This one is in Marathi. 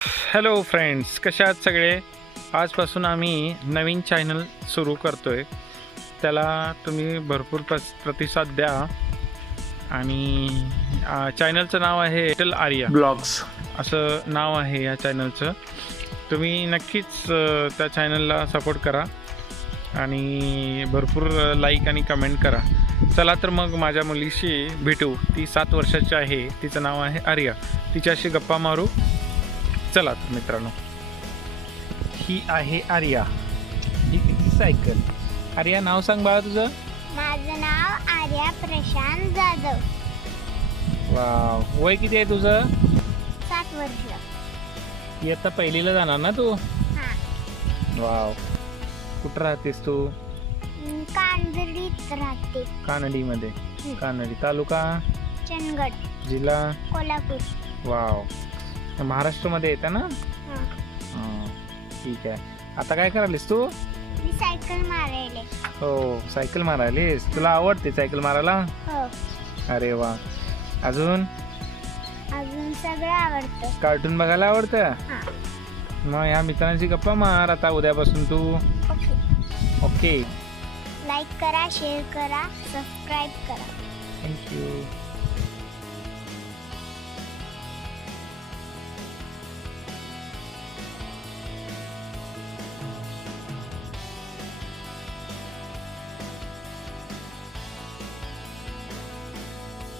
हॅलो फ्रेंड्स, कशा आहात सगळे. आजपासून आम्ही नवीन चॅनल सुरू करतोय. त्याला तुम्ही भरपूर प्रतिसाद द्या. आणि चॅनलचं नाव आहे लिटल आर्या ब्लॉग्स असं नाव आहे या चॅनलचं. तुम्ही नक्कीच त्या चॅनलला सपोर्ट करा आणि भरपूर लाईक आणि कमेंट करा. चला तर मग माझ्या मुलीशी भेटू. ती 7 वर्षाची आहे. तिचं नाव आहे आर्या. तिच्याशी गप्पा मारू. चला तर मित्रांनो, ही आहे आर्या. ही तिची सायकल. आर्या, नाव सांग बाळा तुझं. माझं नाव आर्या प्रशांत जाधव. वाव, वय किती आहे तुझं? 7 वर्ष. इयत्ता पहिलीला जाणार ना तू? हा. वाव, कुठं राहतेस तू? कांजळीत राहते. कानडीमध्ये. कानडी तालुका चंदगड, जिल्हा कोल्हापूर. वाव, महाराष्ट्रामध्ये येतं ना? हा. हां, ठीक आहे. आता काय करायलीस तू? मी सायकल मारायले. हो, सायकल मारायलीस. तुला आवडते सायकल मारायला? हो. अरे वा. अजून अजून सगळं आवडतं. कार्टून बघायला आवडतं? हा. मग ह्या मित्रांची गप्पा मार आता उद्यापासून तू. ओके. ओके, लाईक करा, शेअर करा, सबस्क्राईब करा. थँक्यू.